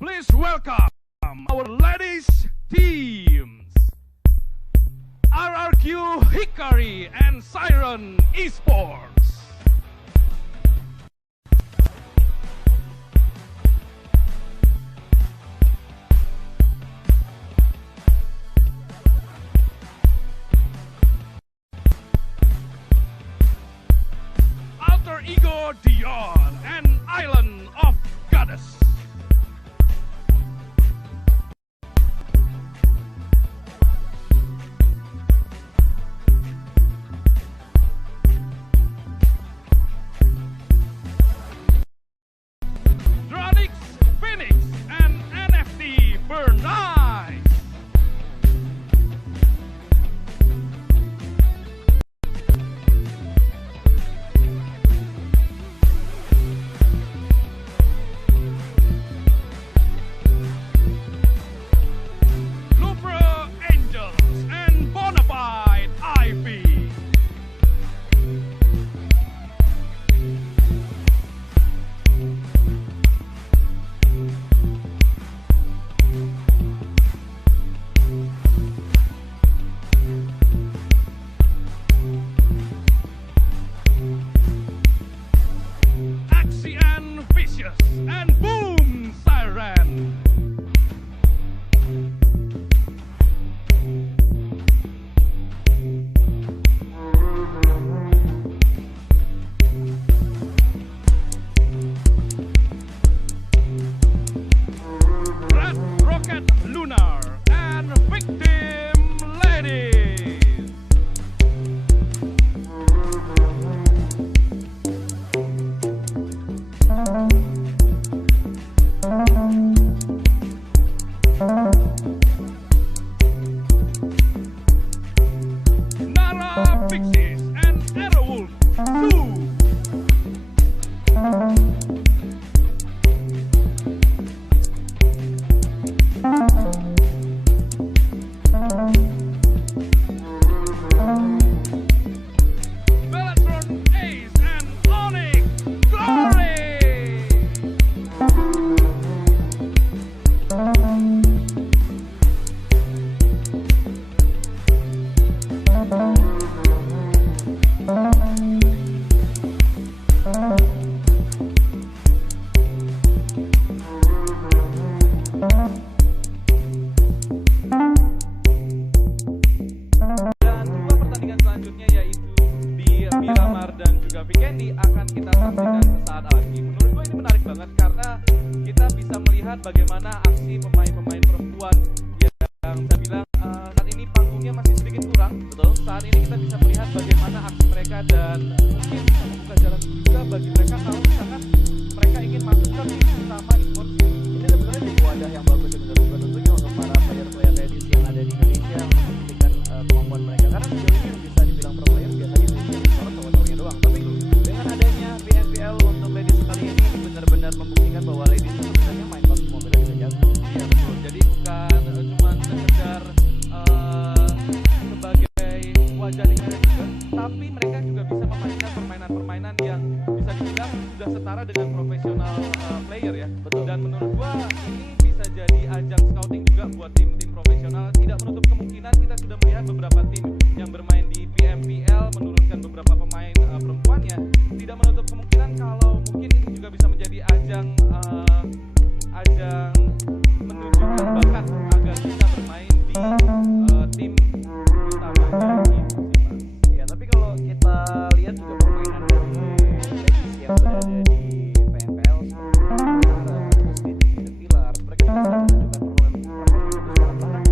please welcome our ladies teams, RRQ Hikari and Siren Esports. Alter Ego Dion and Island of Goddess. Dronix Phoenix and NFT Burn Nice. Lupra Angels and Bonafide Ivy. Axie and Vicious and Boom Siren. Red Rocket Lunar and Victim Ladies. Nara Pixies and Arrowwolf 2. Bellatron Ace and Onyx Glory. Dan dua pertandingan selanjutnya yaitu di Miramar dan juga Vikendi akan kita saksikan sesaat lagi. Menurut gue ini menarik banget karena kita bisa melihat bagaimana aksi pemain-pemain perempuan yang saya bilang saat ini panggungnya masih sedikit kurang. Betul. Saat ini kita bisa melihat bagaimana aksi mereka dan mungkin bisa membuka jalan juga bagi mereka kalau misalkan mereka ingin masuk ke tim utama esports. Ini sebenarnya jadi wadah yang bagus menurut gue tentunya untuk para player-player ladies yang ada di Indonesia untuk membuktikan kemampuan mereka karena sejauh ini yang bisa dibilang pro player biasanya itu orang cowok-cowoknya doang, tapi dengan adanya BNPL untuk ladies kali ini benar-benar membuktikan bahwa ladies itu sebenarnya main PUBG Mobile bisa jago. Iya betul. Jadi bukan cuma sekedar sebagai wajah di sana juga, tapi mereka juga bisa memainkan permainan-permainan yang bisa dibilang sudah setara dengan profesional player ya. Betul. Dan menurut gua ini bisa jadi ajang scouting juga buat tim-tim profesional. Tidak menutup kemungkinan kita sudah melihat beberapa tim yang bermain di PMPL menurunkan beberapa pemain perempuannya. Tidak menutup kemungkinan kalau mungkin ini juga bisa menjadi ajang menunjukkan bakat agar bisa bermain di tim utamanya gitu sih, Mas. Ya, tapi kalau kita lihat juga permainan dari ladies yang berada di PNPL seperti di The Pillar, mereka bisa menunjukkan performa bahkan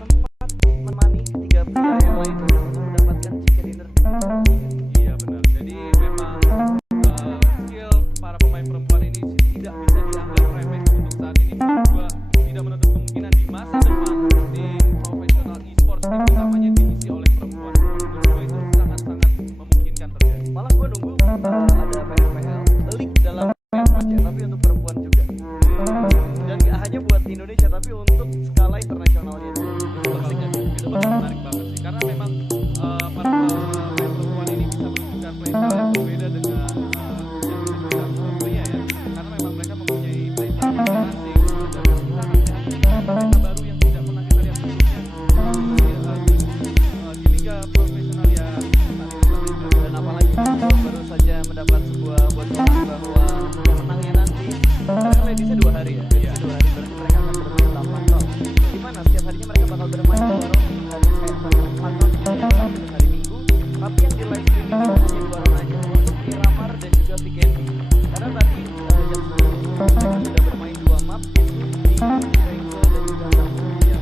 sempat menemani ketiga pria yang lain untuk mendapatkan chicken dinner. Iya benar. Jadi memang mencatat sebuah bocoran bahwa pemenangnya nanti karena ladiesnya 2 hari ya. Ladiesnya 2 hari berarti mereka akan bermain 8 round. Dimana setiap harinya mereka bakal bermain 2 round kayak 4 round Sabtu dan hari Minggu. Tapi yang di live streaming itu hanya 2 round aja untuk Miramar dan juga Vikendi. Karena tadi jam 10 mereka sudah bermain 2 map itu di Wrangler dan juga Lampung ya.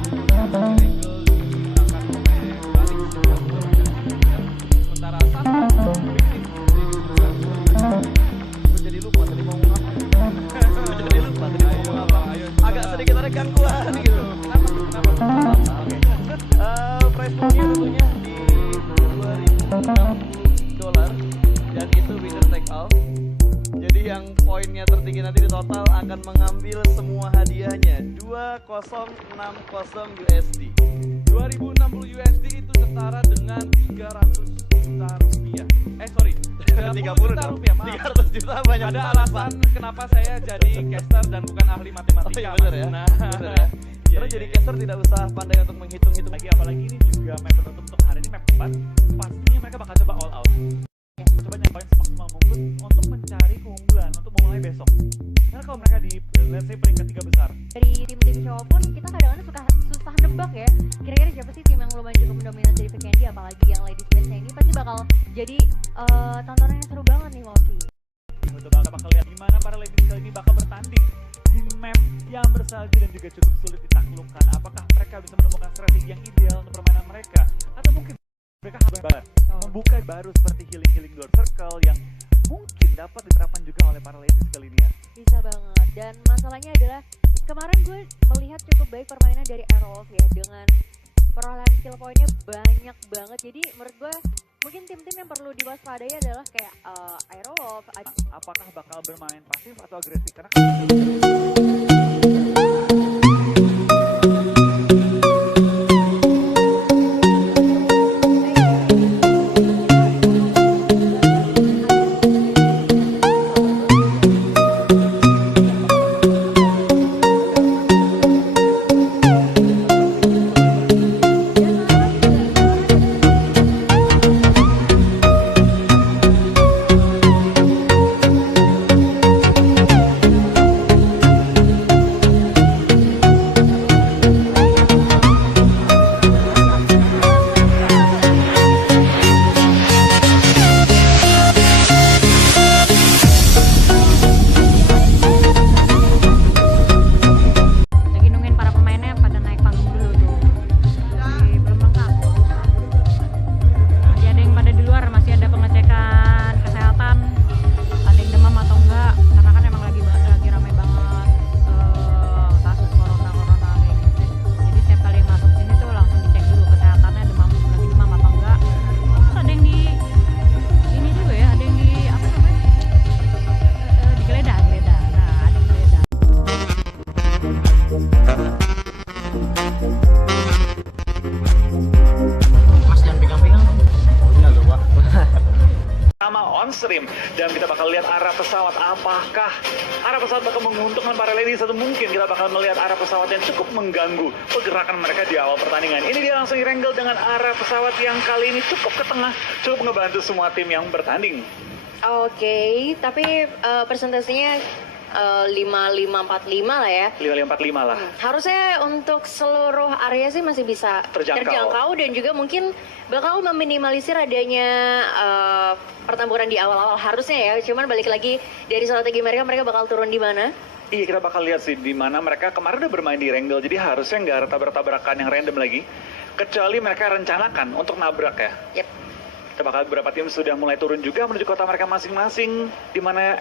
Wrangler dimenangkan oleh Balik sebuah gol dan sementara satu Gue jadi lupa tadi mau ngomong apa. Jadi lupa tadi mau ngomong apa. Agak sedikit ada gangguan gitu. Kenapa? Oke. Prize poolnya tentunya di $2.060 dan itu winner take all. Jadi yang poinnya tertinggi nanti di total akan mengambil semua hadiahnya 2060 USD. 2060 USD itu setara dengan 300 juta rupiah. Sorry, 30 juta dong. rupiah, maaf. 300 juta banyak Ada banget, alasan kenapa saya jadi caster dan bukan ahli matematika. Oh iya bener ya. Nah, Bener ya. Karena jadi caster tidak usah pandai untuk menghitung-hitung. Lagi apalagi ini juga map penutup untuk hari ini map 4. Pastinya mereka bakal coba all out. Coba nyampain semaksimal mungkin untuk mencari keunggulan untuk memulai besok. Karena kalau mereka di let's say peringkat 3 besar, Dari tim-tim cowok pun kita kadang-kadang suka susah nebak ya. Kira-kira siapa sih tim yang lumayan cukup mendominasi di Vikendi, apalagi yang ladies match-nya ini pasti bakal jadi tontonan yang seru banget nih Wolfie. betul bakal lihat gimana para ladies kali ini bakal bertanding di map yang bersalju dan juga cukup sulit ditaklukkan. Apakah mereka bisa menemukan strategi yang ideal untuk permainan mereka, atau mungkin mereka harus membuka baru seperti healing door circle yang mungkin dapat diterapkan juga oleh para ladies kali ini ya. Bisa banget. Dan masalahnya adalah kemarin gue melihat cukup baik permainan dari Aerowolf ya, dengan perolehan kill poinnya banyak banget. Jadi menurut gue mungkin tim-tim yang perlu diwaspadai adalah kayak Aerowolf. Apakah bakal bermain pasif atau agresif? Karena kan Lagi nungguin para pemainnya pada naik panggung dulu tuh. Masih belum lengkap. Masih ada yang pada di luar, masih ada pengecekan kesehatan. Ada yang demam atau enggak? Karena kan emang lagi ramai banget kasus corona kayak gitu. Jadi setiap kali yang masuk sini tuh langsung dicek dulu kesehatannya, lagi demam apa enggak. Terus ada yang di ini juga ya, ada yang di apa namanya? Digeledah. Nah, ada yang digeledah. Mas jangan pegang-pegang. Oh iya lu, Pak. sama on stream dan kita bakal lihat arah pesawat, apakah arah pesawat bakal menguntungkan para ladies atau mungkin kita bakal melihat arah pesawat yang cukup mengganggu pergerakan mereka di awal pertandingan. Ini dia langsung Wrangler dengan arah pesawat yang kali ini cukup ke tengah, cukup ngebantu semua tim yang bertanding. Oke, tapi persentasenya 5545 lah ya. 5545 lah. Harusnya untuk seluruh area sih masih bisa Terjangkau. dan juga mungkin bakal meminimalisir adanya pertempuran di awal-awal harusnya ya. Cuman balik lagi dari strategi mereka bakal turun di mana? Iya, kita bakal lihat sih di mana mereka kemarin udah bermain di Wrangler, jadi harusnya nggak ada tabrak-tabrakan yang random lagi. Kecuali mereka rencanakan untuk nabrak ya. Yep. Kita bakal beberapa tim sudah mulai turun juga menuju kota mereka masing-masing, di mana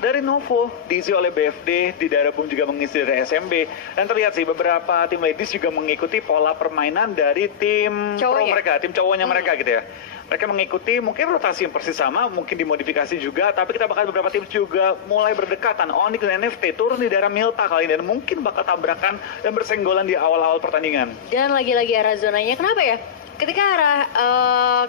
dari Novo diisi oleh BFD, di daerah Bung juga mengisi dari SMB, dan terlihat sih beberapa tim ladies juga mengikuti pola permainan dari tim pro mereka, tim cowoknya mereka gitu ya. Mereka mengikuti mungkin rotasi yang persis sama, mungkin dimodifikasi juga, tapi kita bakal beberapa tim juga mulai berdekatan. Onyx dan NFT turun di daerah Milta kali ini dan mungkin bakal tabrakan dan bersenggolan di awal-awal pertandingan. Dan lagi-lagi arah zonanya, kenapa ya? Ketika arah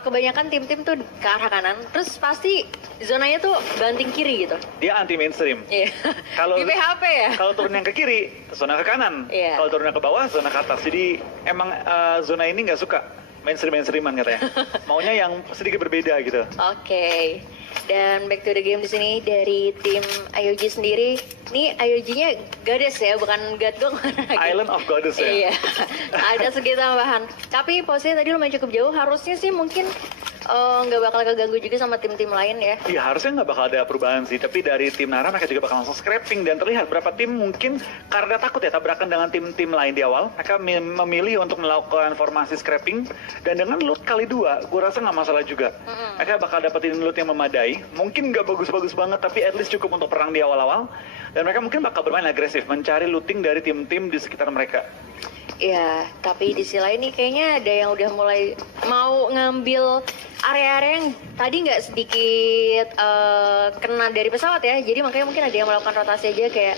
kebanyakan tim-tim tuh ke arah kanan, terus pasti zonanya tuh banting kiri gitu. Dia anti mainstream. Iya. Kalau Di PHP ya? Kalau turun yang ke kiri, zona ke kanan. Iya. Kalau turunnya ke bawah, zona ke atas. Jadi emang zona ini nggak suka mainstreaman katanya. Maunya yang sedikit berbeda gitu. Oke. Dan back to the game di sini dari tim IOG sendiri. Ini IOG-nya Goddess ya, bukan God Gong. Island of Goddess ya. Iya, ada sedikit tambahan. Tapi posisinya tadi lumayan cukup jauh. Harusnya sih mungkin nggak bakal keganggu juga sama tim-tim lain ya. Iya, harusnya nggak bakal ada perubahan sih. Tapi dari tim Nara mereka juga bakal langsung scrapping. Dan terlihat berapa tim mungkin karena takut ya tabrakan dengan tim-tim lain di awal. Mereka memilih untuk melakukan formasi scrapping. Dan dengan loot kali 2, gue rasa nggak masalah juga. Mereka bakal dapetin loot yang memadai. Mungkin nggak bagus-bagus banget, tapi at least cukup untuk perang di awal-awal. Dan mereka mungkin bakal bermain agresif, mencari looting dari tim-tim di sekitar mereka. Ya, tapi di sisi lain nih kayaknya ada yang udah mulai mau ngambil area-area yang tadi nggak sedikit kena dari pesawat ya. Jadi makanya mungkin ada yang melakukan rotasi aja kayak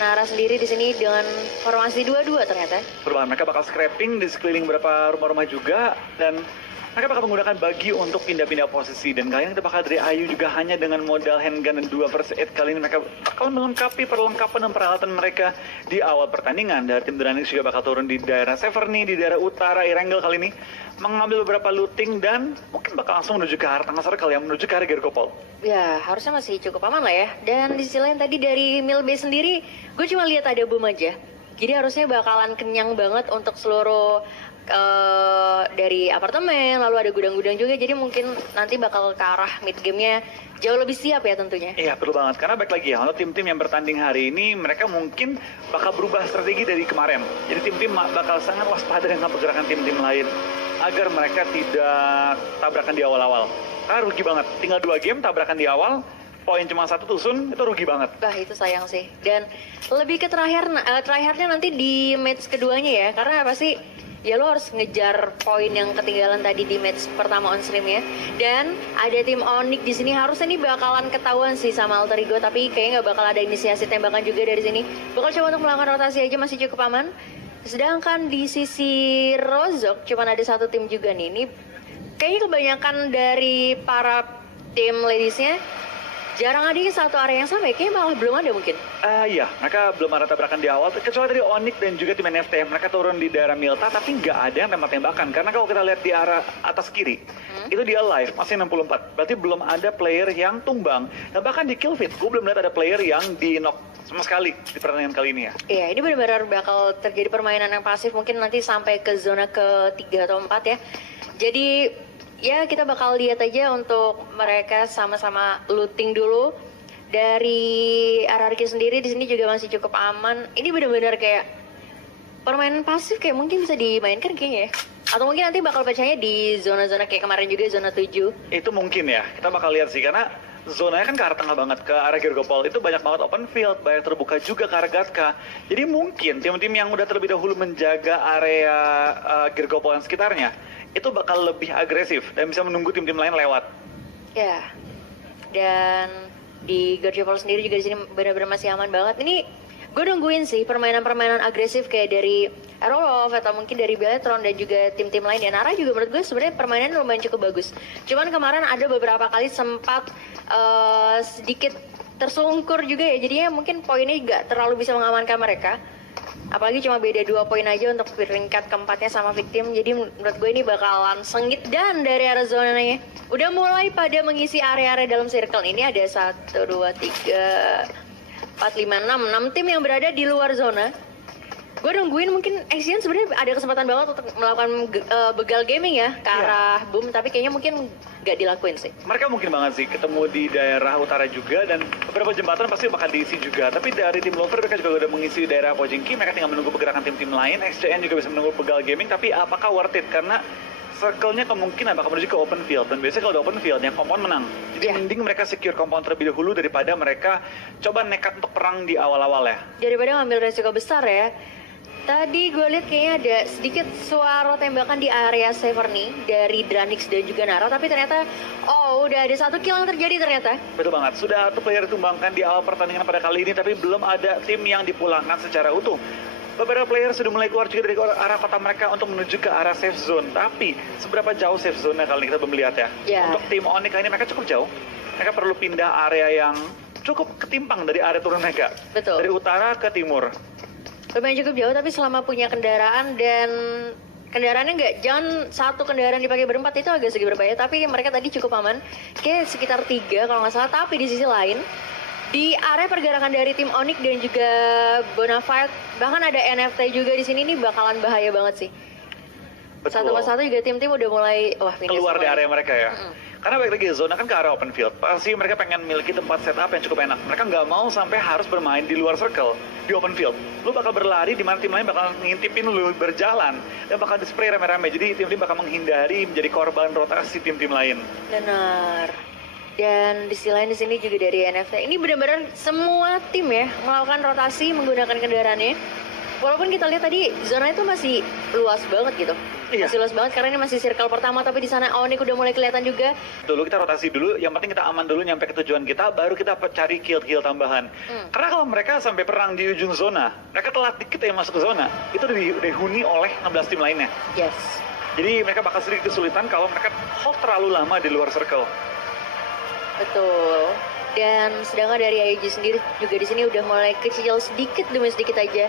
Nara sendiri di sini dengan formasi 2-2 ternyata. Perubahan mereka bakal scrapping di sekeliling beberapa rumah-rumah juga. Dan mereka bakal menggunakan bagi untuk pindah-pindah posisi. Dan kali ini kita bakal dari Ayu juga hanya dengan modal handgun dan 2 first aid. Kali ini mereka bakal melengkapi perlengkapan dan peralatan mereka di awal pertandingan. Dari tim Dranix juga bakal turun di daerah Severny, di daerah utara Erangel kali ini. Mengambil beberapa looting dan mungkin bakal langsung menuju ke arah tengah circle yang menuju ke arah Gergopol. Ya, harusnya masih cukup aman lah ya. Dan di sisi lain tadi dari Milbase sendiri, gue cuma lihat ada boom aja. Jadi harusnya bakalan kenyang banget untuk seluruh dari apartemen, lalu ada gudang-gudang juga. Jadi mungkin nanti bakal ke arah mid game-nya jauh lebih siap ya tentunya. Iya, betul banget. Karena baik lagi ya, untuk tim-tim yang bertanding hari ini, mereka mungkin bakal berubah strategi dari kemarin. Jadi tim-tim bakal sangat waspada dengan pergerakan tim-tim lain agar mereka tidak tabrakan di awal-awal. Karena rugi banget. Tinggal 2 game tabrakan di awal, poin cuma 1 tusun, itu rugi banget. Bah, itu sayang sih. Dan lebih ke terakhirnya nanti di match keduanya ya. Karena apa sih? Ya lo harus ngejar poin yang ketinggalan tadi di match pertama on stream ya. Dan ada tim Onyx di sini, harusnya nih bakalan ketahuan sih sama Alter Ego, tapi kayaknya nggak bakal ada inisiasi tembakan juga dari sini. Bakal coba untuk melakukan rotasi aja, masih cukup aman. Sedangkan di sisi Rozok cuman ada 1 tim juga nih. Ini kayaknya kebanyakan dari para tim ladiesnya jarang ada yang satu area yang sama ya, kayaknya malah belum ada mungkin. Iya, mereka belum ada tabrakan di awal, kecuali dari Onyx dan juga tim NFT. Mereka turun di daerah Milta, tapi nggak ada yang tembak-tembakan. Karena kalau kita lihat di arah atas kiri, itu dia live, masih 64. Berarti belum ada player yang tumbang. Dan bahkan di kill feed, gue belum lihat ada player yang di knock sama sekali di pertandingan kali ini ya. Iya, ini benar-benar bakal terjadi permainan yang pasif, mungkin nanti sampai ke zona ke-3 atau 4 ya. Jadi ya kita bakal lihat aja untuk mereka sama-sama looting dulu. Dari RRQ sendiri di sini juga masih cukup aman. Ini benar-benar kayak permainan pasif, kayak mungkin bisa dimainkan kayaknya ya. Atau mungkin nanti bakal pecahnya di zona-zona kayak kemarin juga, zona 7. Itu mungkin ya, kita bakal lihat sih. Karena zonanya kan ke arah tengah banget, ke arah Gergopol. Itu banyak banget open field, banyak terbuka juga ke arah Gatka. Jadi mungkin tim-tim yang udah terlebih dahulu menjaga area Gergopol dan sekitarnya, itu bakal lebih agresif dan bisa menunggu tim-tim lain lewat. Ya, dan di Gergopol sendiri juga di sini benar-benar masih aman banget. Ini gue nungguin sih permainan-permainan agresif kayak dari Aerolov atau mungkin dari Beletron dan juga tim-tim lain. Dan Nara juga menurut gue sebenarnya permainan lumayan cukup bagus. Cuman kemarin ada beberapa kali sempat sedikit tersungkur juga ya. Jadinya mungkin poinnya gak terlalu bisa mengamankan mereka. Apalagi cuma beda 2 poin aja untuk peringkat keempatnya sama Victim. Jadi menurut gue ini bakalan sengit. Dan dari area zonanya udah mulai pada mengisi area-area dalam circle. Ini ada 1, 2, 3, 4, 5, 6 tim yang berada di luar zona. Gue nungguin mungkin Axion sebenarnya ada kesempatan banget untuk melakukan begal gaming ya ke arah boom, tapi kayaknya mungkin gak dilakuin sih. Mereka mungkin banget sih ketemu di daerah utara juga dan beberapa jembatan pasti bakal diisi juga. Tapi dari tim Lover mereka juga udah mengisi daerah Pojingki, mereka tinggal menunggu pergerakan tim-tim lain. XCN juga bisa menunggu begal gaming, tapi apakah worth it? Karena circle-nya kemungkinan bakal menuju ke open field, dan biasanya kalau ada open field yang compound menang. Jadi mending mereka secure compound terlebih dahulu daripada mereka coba nekat untuk perang di awal-awal ya. Daripada ngambil resiko besar ya. Tadi gue lihat kayaknya ada sedikit suara tembakan di area Severny dari Dranix dan juga Nara, tapi ternyata udah ada 1 kill yang terjadi ternyata. Betul banget, sudah 1 player ditumbangkan di awal pertandingan pada kali ini, tapi belum ada tim yang dipulangkan secara utuh. Beberapa player sudah mulai keluar juga dari arah kota mereka untuk menuju ke arah safe zone. Tapi seberapa jauh safe zone-nya kali ini kita belum lihat ya. Untuk tim Onyx ini mereka cukup jauh. Mereka perlu pindah area yang cukup ketimpang dari area turun mereka. Betul. Dari utara ke timur. Lumayan cukup jauh, tapi selama punya kendaraan dan kendaraannya jangan satu kendaraan dipakai berempat, itu agak sedikit berbahaya. Tapi mereka tadi cukup aman, kayak sekitar 3 kalau nggak salah. Tapi di sisi lain, di area pergerakan dari tim Onyx dan juga Bonafide, bahkan ada NFT juga di sini, ini bakalan bahaya banget sih. Betul. Satu persatu juga tim-tim udah mulai finish Keluar dari mulai. area mereka ya. Karena balik lagi, zona kan ke arah open field. Pasti mereka pengen miliki tempat setup yang cukup enak. Mereka nggak mau sampai harus bermain di luar circle, di open field. Lu bakal berlari di mana tim lain bakal ngintipin lu berjalan dan bakal di-spray rame-rame. Jadi tim-tim bakal menghindari menjadi korban rotasi tim-tim lain. Benar. Dan di sisi lain di sini juga dari NFT. Ini benar-benar semua tim ya melakukan rotasi menggunakan kendaraannya. Walaupun kita lihat tadi zona itu masih luas banget gitu. Iya. Masih luas banget karena ini masih circle pertama, tapi di sana Onyx udah mulai kelihatan juga. Dulu kita rotasi dulu, yang penting kita aman dulu nyampe ke tujuan kita, baru kita cari kill tambahan. Karena kalau mereka sampai perang di ujung zona, mereka telat dikit ya masuk ke zona, itu udah dihuni oleh 16 tim lainnya. Yes. Jadi mereka bakal sedikit kesulitan kalau mereka hold terlalu lama di luar circle. Betul. Dan sedangkan dari AEG sendiri juga di sini udah mulai kecil sedikit demi sedikit aja.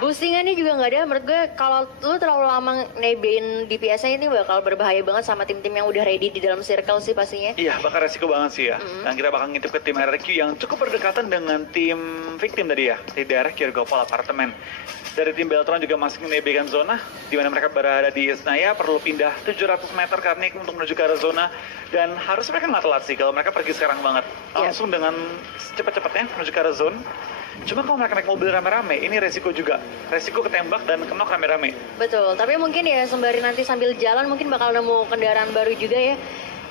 Boostingannya juga nggak ada. Menurut gue kalau lu terlalu lama nebein DPS-nya ini bakal berbahaya banget sama tim-tim yang udah ready di dalam circle sih pastinya. Iya, bakal resiko banget sih ya. Dan kita bakal ngintip ke tim RRQ yang cukup berdekatan dengan tim victim tadi ya, di daerah Kirgopol apartemen. Dari tim Beltron juga masih menebekan zona, di mana mereka berada di Isnaya, perlu pindah 700 meter karena untuk menuju ke arah zona. Dan harus mereka nggak telat sih kalau mereka pergi sekarang banget. Langsung dengan cepat-cepatnya menuju ke arah zone. Cuma kalau mereka naik mobil rame-rame, ini resiko juga. Resiko ketembak dan kenok rame-rame. Betul, tapi mungkin ya sembari nanti sambil jalan mungkin bakal nemu kendaraan baru juga ya.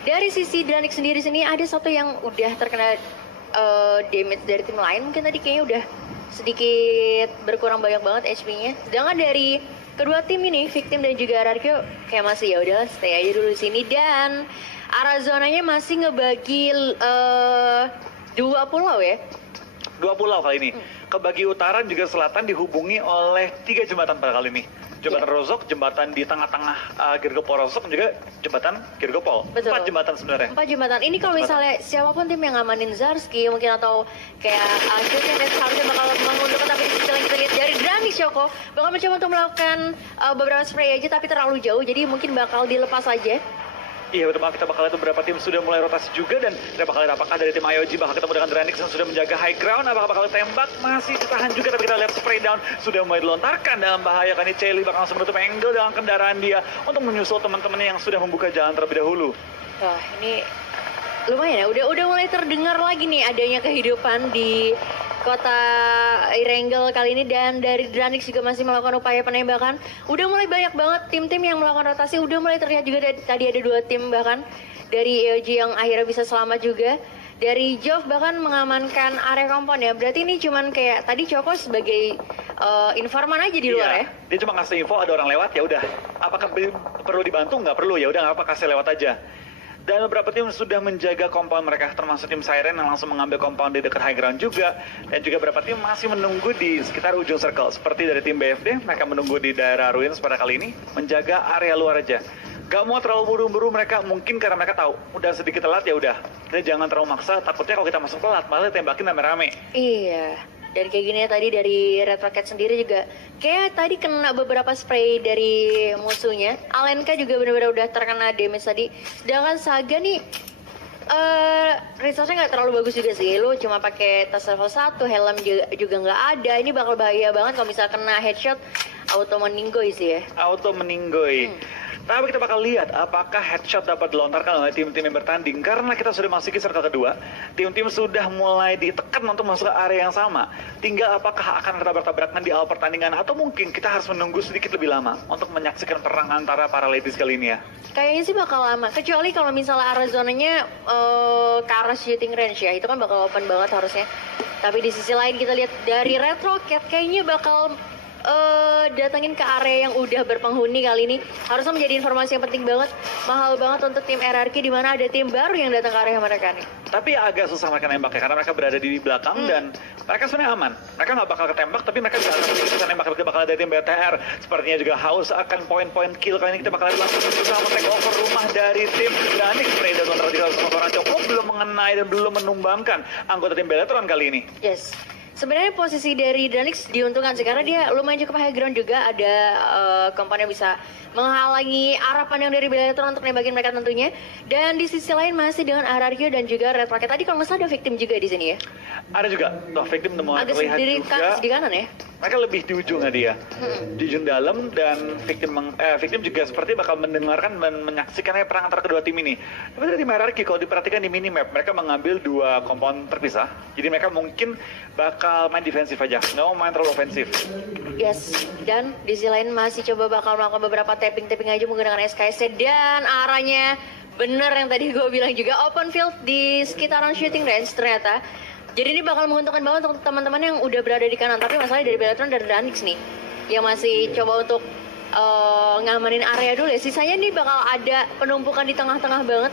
Dari sisi Dranik sendiri sini ada satu yang udah terkena damage dari tim lain. Mungkin tadi kayaknya udah sedikit berkurang banyak banget HP-nya. Sedangkan dari kedua tim ini, Victim dan juga RRQ kayak masih ya udah stay aja dulu di sini. Dan arah zonanya masih ngebagi 2 pulau ya. 2 pulau kali ini. Kebagi utara juga selatan dihubungi oleh 3 jembatan pada kali ini. Jembatan Rozok, jembatan di tengah-tengah Girgopol Rozok, dan juga jembatan Girgopol. Betul. 4 jembatan sebenarnya. 4 jembatan. Ini kalau misalnya siapapun tim yang ngamanin Zarski mungkin atau kayak Shooting dan seharusnya bakal mengunduhkan, tapi di sisi lain kita lihat dari Drani Shoko bakal mencoba untuk melakukan beberapa spray aja tapi terlalu jauh, jadi mungkin bakal dilepas aja. Iya, betul banget. Kita bakal lihat beberapa tim sudah mulai rotasi juga, dan kita bakal lihat apakah dari tim IOG bakal ketemu dengan Dranix yang sudah menjaga high ground, apakah bakal tembak, masih ditahan juga, tapi kita lihat spray down sudah mulai dilontarkan dalam bahaya. Kan ini Celi bakal langsung menutup angle dengan kendaraan dia untuk menyusul teman-temannya yang sudah membuka jalan terlebih dahulu. Wah, ini lumayan ya, udah mulai terdengar lagi nih adanya kehidupan di kota Erangel kali ini. Dan dari Dranix juga masih melakukan upaya penembakan. Udah mulai banyak banget tim-tim yang melakukan rotasi. Udah mulai terlihat juga tadi ada 2 tim bahkan dari EOG yang akhirnya bisa selamat juga. Dari Jov bahkan mengamankan area kompon ya. Berarti ini cuman kayak tadi Coko sebagai informan aja di luar ya. Dia cuma ngasih info ada orang lewat, ya udah. Apakah perlu dibantu? Nggak perlu, ya udah nggak apa, kasih lewat aja. Dan beberapa tim sudah menjaga compound mereka, termasuk tim Siren yang langsung mengambil compound di dekat high ground juga. Dan juga beberapa tim masih menunggu di sekitar ujung circle. Seperti dari tim BFD, mereka menunggu di daerah Ruins pada kali ini, menjaga area luar aja. Gak mau terlalu buru-buru mereka, mungkin karena mereka tahu udah sedikit telat, ya udah. Kita jangan terlalu maksa, takutnya kalau kita masuk telat malah tembakin rame-rame. Iya. Dan kayak gini ya, tadi dari Red Rocket sendiri juga kayak tadi kena beberapa spray dari musuhnya. Alenka juga benar-benar udah terkena damage tadi. Sedangkan Saga nih resource-nya nggak terlalu bagus juga sih. Lu cuma pakai tas level 1, helm juga nggak ada. Ini bakal bahaya banget kalau misalnya kena headshot, auto meninggoy sih ya. Auto meninggoy. Tapi kita bakal lihat apakah headshot dapat dilontarkan oleh tim-tim yang bertanding. Karena kita sudah masuki circle kedua, tim-tim sudah mulai ditekan untuk masuk ke area yang sama. Tinggal apakah akan bertabrak-tabrakan di awal pertandingan, atau mungkin kita harus menunggu sedikit lebih lama untuk menyaksikan perang antara para ladies kali ini ya. Kayaknya sih bakal lama, kecuali kalau misalnya arah zonanya ke arah shooting range ya, itu kan bakal open banget harusnya. Tapi di sisi lain kita lihat dari Red Rocket kayaknya bakal datangin ke area yang udah berpenghuni kali ini. Harusnya menjadi informasi yang penting banget, mahal banget untuk tim RRQ, di mana ada tim baru yang datang ke area mereka nih. Tapi agak susah mereka nembak ya, karena mereka berada di belakang dan mereka sebenarnya aman. Mereka nggak bakal ketembak, tapi mereka bisa nembak. Kita bakal ada tim BTR, sepertinya juga haus akan poin-poin kill. Kali ini kita bakal langsung berusaha men-take over rumah dari tim Dranix. Spray dan kontra sama orang Coko belum mengenai dan belum menumbangkan anggota tim Beletron kali ini. Yes. sebenarnya posisi dari Dranix diuntungkan sih karena dia lumayan cukup high ground juga, ada komponen yang bisa menghalangi arah pandang dari Bellatrix untuk nembakin mereka tentunya. Dan di sisi lain masih dengan RRQ dan juga Red Rocket. Tadi kalau nggak salah ada victim juga di sini ya. Ada juga, toh victim mulai Agak terlihat juga. di kanan ya. Mereka lebih di ujungnya dia, di ujung dalam, dan victim juga seperti bakal mendengarkan dan menyaksikannya perang antara kedua tim ini. Tapi dari tim RRQ kalau diperhatikan di minimap, mereka mengambil dua kompon terpisah. Jadi mereka mungkin bakal main defensif aja, nggak mau main terlalu ofensif. Yes, dan di sisi lain masih coba bakal melakukan beberapa tapping aja menggunakan SKS dan arahnya bener yang tadi gue bilang juga, open field di sekitaran shooting range ternyata. Jadi ini bakal menguntungkan banget untuk teman-teman yang udah berada di kanan. Tapi masalahnya dari Bellatrix dan Dranix nih yang masih coba untuk ngamanin area dulu ya. Sisanya nih bakal ada penumpukan di tengah-tengah banget.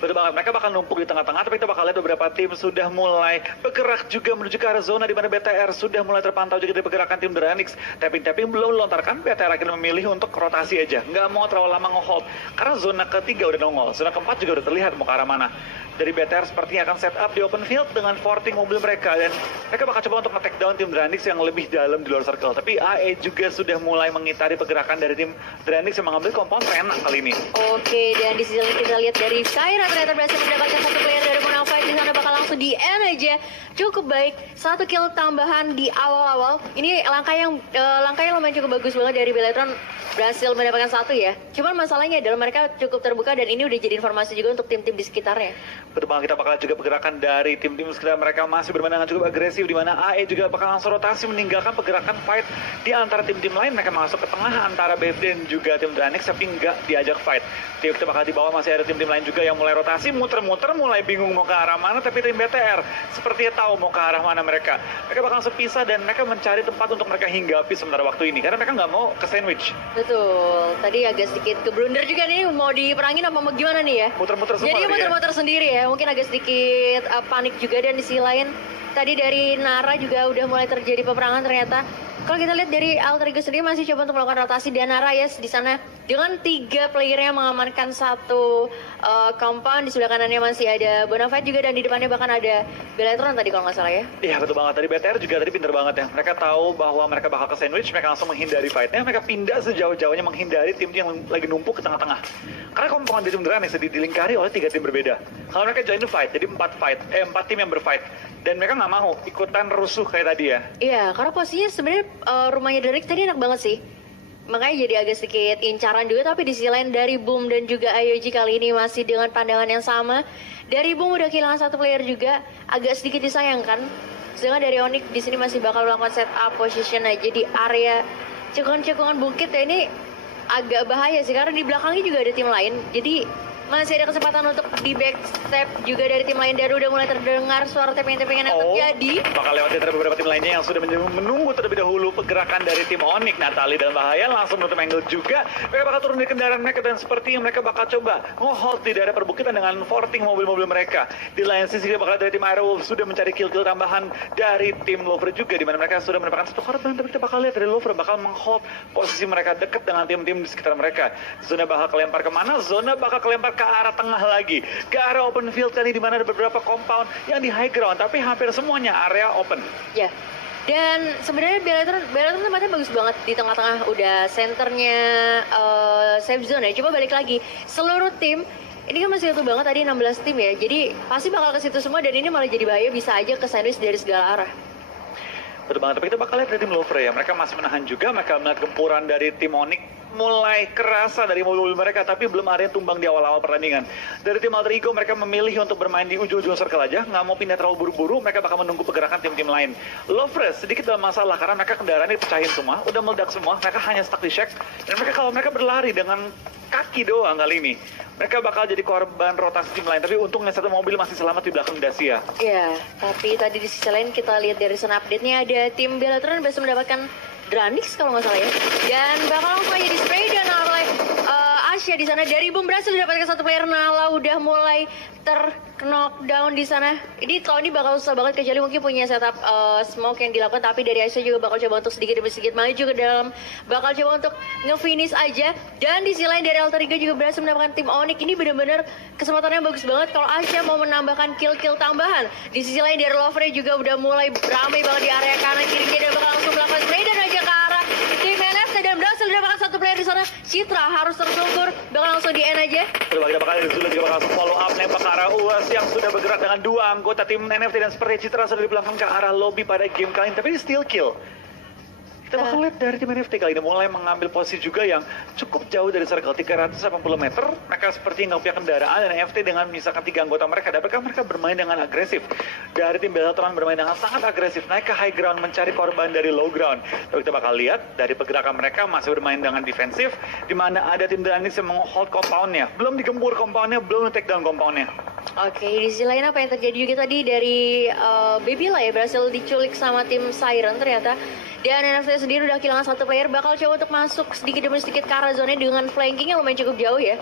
Betul banget, mereka bakal numpuk di tengah-tengah, tapi kita bakal lihat beberapa tim sudah mulai bergerak juga menuju ke arah zona di mana BTR sudah mulai terpantau juga dari pergerakan tim Dranix. Tapping belum lontarkan, BTR akhirnya memilih untuk rotasi aja, nggak mau terlalu lama nge-hold, karena zona ketiga udah nongol, zona keempat juga udah terlihat mau ke arah mana. Dari BTR sepertinya akan set up di open field dengan forting mobil mereka, dan mereka bakal coba untuk nge-take down tim Dranix yang lebih dalam di luar circle. Tapi AE juga sudah mulai mengitari pergerakan dari tim Dranix yang mengambil kompon Rena kali ini. Oke, dan di sisi lain kita lihat dari Skyra ternyata berhasil mendapatkan satu player dari Mono Fight. Di sana bakal langsung di end aja. Cukup baik, satu kill tambahan di awal-awal. Ini langkahnya lumayan cukup bagus banget dari Bellatrix, berhasil mendapatkan satu ya. Cuman masalahnya adalah mereka cukup terbuka dan ini udah jadi informasi juga untuk tim-tim di sekitarnya. Betul banget, kita bakal juga pergerakan dari tim-tim sekitar mereka masih bermain dengan cukup agresif, di mana AE juga bakal langsung rotasi meninggalkan pergerakan fight di antara tim-tim lain. Mereka masuk ke tengah antara BFD dan juga tim Dranix, tapi nggak diajak fight. Tim kita bakal di bawah masih ada tim-tim lain juga yang mulai rotasi, muter-muter, mulai bingung mau ke arah mana, tapi tim BTR sepertinya tahu mau ke arah mana mereka. Mereka bakal langsung pisah dan mereka mencari tempat untuk mereka hinggapi sementara waktu ini, karena mereka nggak mau ke sandwich. Betul, tadi agak sedikit ke blunder juga nih, mau diperangin apa mau gimana nih ya? Muter-muter semua. Jadi muter-muter sendiri ya, mungkin agak sedikit panik juga. Dan di sisi lain tadi dari Nara juga udah mulai terjadi peperangan ternyata. Kalau kita lihat dari Alter Ego sendiri masih coba untuk melakukan rotasi, dan Nara ya di sana dengan 3 playernya mengamankan satu compound. Di sebelah kanannya masih ada Bonafide juga, dan di depannya bahkan ada Bellatrix tadi kalau nggak salah ya. Iya betul banget, tadi BTR juga tadi pinter banget ya. Mereka tahu bahwa mereka bakal ke sandwich, mereka langsung menghindari fightnya. Mereka pindah sejauh-jauhnya menghindari tim yang lagi numpuk ke tengah-tengah. Karena compound di tim Dranix dilingkari oleh 3 tim berbeda. Kalau mereka join the fight, jadi 4 tim yang berfight. Dan mereka nggak mau ikutan rusuh kayak tadi ya. Iya, karena posisinya sebenarnya rumahnya Dranix tadi enak banget sih. Makanya jadi agak sedikit incaran juga, tapi di sisi lain dari Boom dan juga IOG kali ini masih dengan pandangan yang sama. Dari Boom udah kehilangan satu player juga, agak sedikit disayangkan. Sedangkan dari Onyx di sini masih bakal melakukan set up position aja di area cekungan-cekungan bukit ya. Ini agak bahaya sih karena di belakangnya juga ada tim lain. Jadi masih ada kesempatan untuk di backstep juga dari tim lain. Dan udah mulai terdengar suara tapping-tappingan yang terjadi. Bakal lewat dari beberapa tim lainnya yang sudah menunggu terlebih dahulu pergerakan dari tim Onyx. Natali dalam bahaya, langsung menutup angle juga. Mereka bakal turun dari kendaraan mereka, dan sepertinya mereka bakal coba nge-hold di daerah perbukitan dengan forting mobil-mobil mereka. Di lain sisi bakal dari tim Aerowolf sudah mencari kill-kill tambahan dari tim Lover juga, di mana mereka sudah mendapatkan satu korban. Tapi kita bakal lihat dari Lover bakal meng-hold posisi mereka dekat dengan tim-tim di sekitar mereka. Zona bakal kelempar kemana? Zona bakal kelempar ke arah tengah lagi, ke arah open field kali, di mana ada beberapa compound yang di high ground, tapi hampir semuanya area open. Ya, dan sebenarnya Bellatrix tempatnya bagus banget di tengah-tengah, udah senternya safe zone ya. Coba balik lagi, seluruh tim ini kan masih utuh banget tadi 16 tim ya, jadi pasti bakal ke situ semua, dan ini malah jadi bahaya, bisa aja ke sandwich dari segala arah. Betul banget, tapi kita bakal lihat dari tim Lover ya, mereka masih menahan juga. Mereka melihat gempuran dari tim Onyx mulai kerasa dari mobil-mobil mereka, tapi belum ada yang tumbang di awal-awal pertandingan. Dari tim Alter Ego, mereka memilih untuk bermain di ujung-ujung circle aja, nggak mau pindah terlalu buru-buru. Mereka bakal menunggu pergerakan tim-tim lain. Lover sedikit dalam masalah karena mereka kendaraannya dipecahin semua, udah meledak semua. Mereka hanya stuck di shack, dan kalau mereka berlari dengan kaki doang kali ini, mereka bakal jadi korban rotasi tim lain. Tapi untungnya satu mobil masih selamat di belakang Dacia. Iya, tapi tadi di sisi lain kita lihat dari sana update-nya ada tim Bellatrix berhasil mendapatkan Dranix kalau nggak salah ya, dan bakal langsung aja di spray dan oleh Asya di sana. Dari Boom berhasil mendapatkan satu player. Nala udah mulai knockdown di sana. Ini kalau ini bakal susah banget kecuali mungkin punya setup smoke yang dilakukan, tapi dari Asya juga bakal coba untuk sedikit demi sedikit maju ke dalam, bakal coba untuk nge-finish aja. Dan di sisi lain dari Alter Ego juga berhasil mendapatkan tim Onyx. Ini benar-benar kesempatannya bagus banget kalau Asya mau menambahkan kill-kill tambahan. Di sisi lain dari Lovre juga udah mulai ramai banget di area kanan kirinya dan bakal langsung melakukan spray dan aja ke arah tim NFT dan berhasil mendapatkan satu player di sana. Citra harus tersungkur, bakal langsung di end aja. Coba kita bakal Zula juga bakal langsung follow up nembak ke arah UAS yang sudah bergerak dengan 2 anggota tim NFT dan seperti Citra sudah di belakang ke arah lobby pada game kali ini, tapi ini still kill. Kita bakal lihat dari tim NFT kali ini mulai mengambil posisi juga yang cukup jauh dari circle 380 meter. Mereka seperti nggak punya kendaraan dan NFT dengan misalkan 3 anggota mereka. Dapatkah mereka bermain dengan agresif? Dari tim Belatron bermain dengan sangat agresif, naik ke high ground mencari korban dari low ground. Tapi kita bakal lihat dari pergerakan mereka masih bermain dengan defensif, di mana ada tim Danis yang meng-hold compoundnya. Belum digempur compoundnya, belum take down compoundnya. Oke, di sisi lain apa yang terjadi juga tadi dari Baby lah ya, berhasil diculik sama tim Siren ternyata. Dan NFT sendiri udah kehilangan satu player, bakal coba untuk masuk sedikit demi sedikit ke arah zone dengan flanking yang lumayan cukup jauh ya.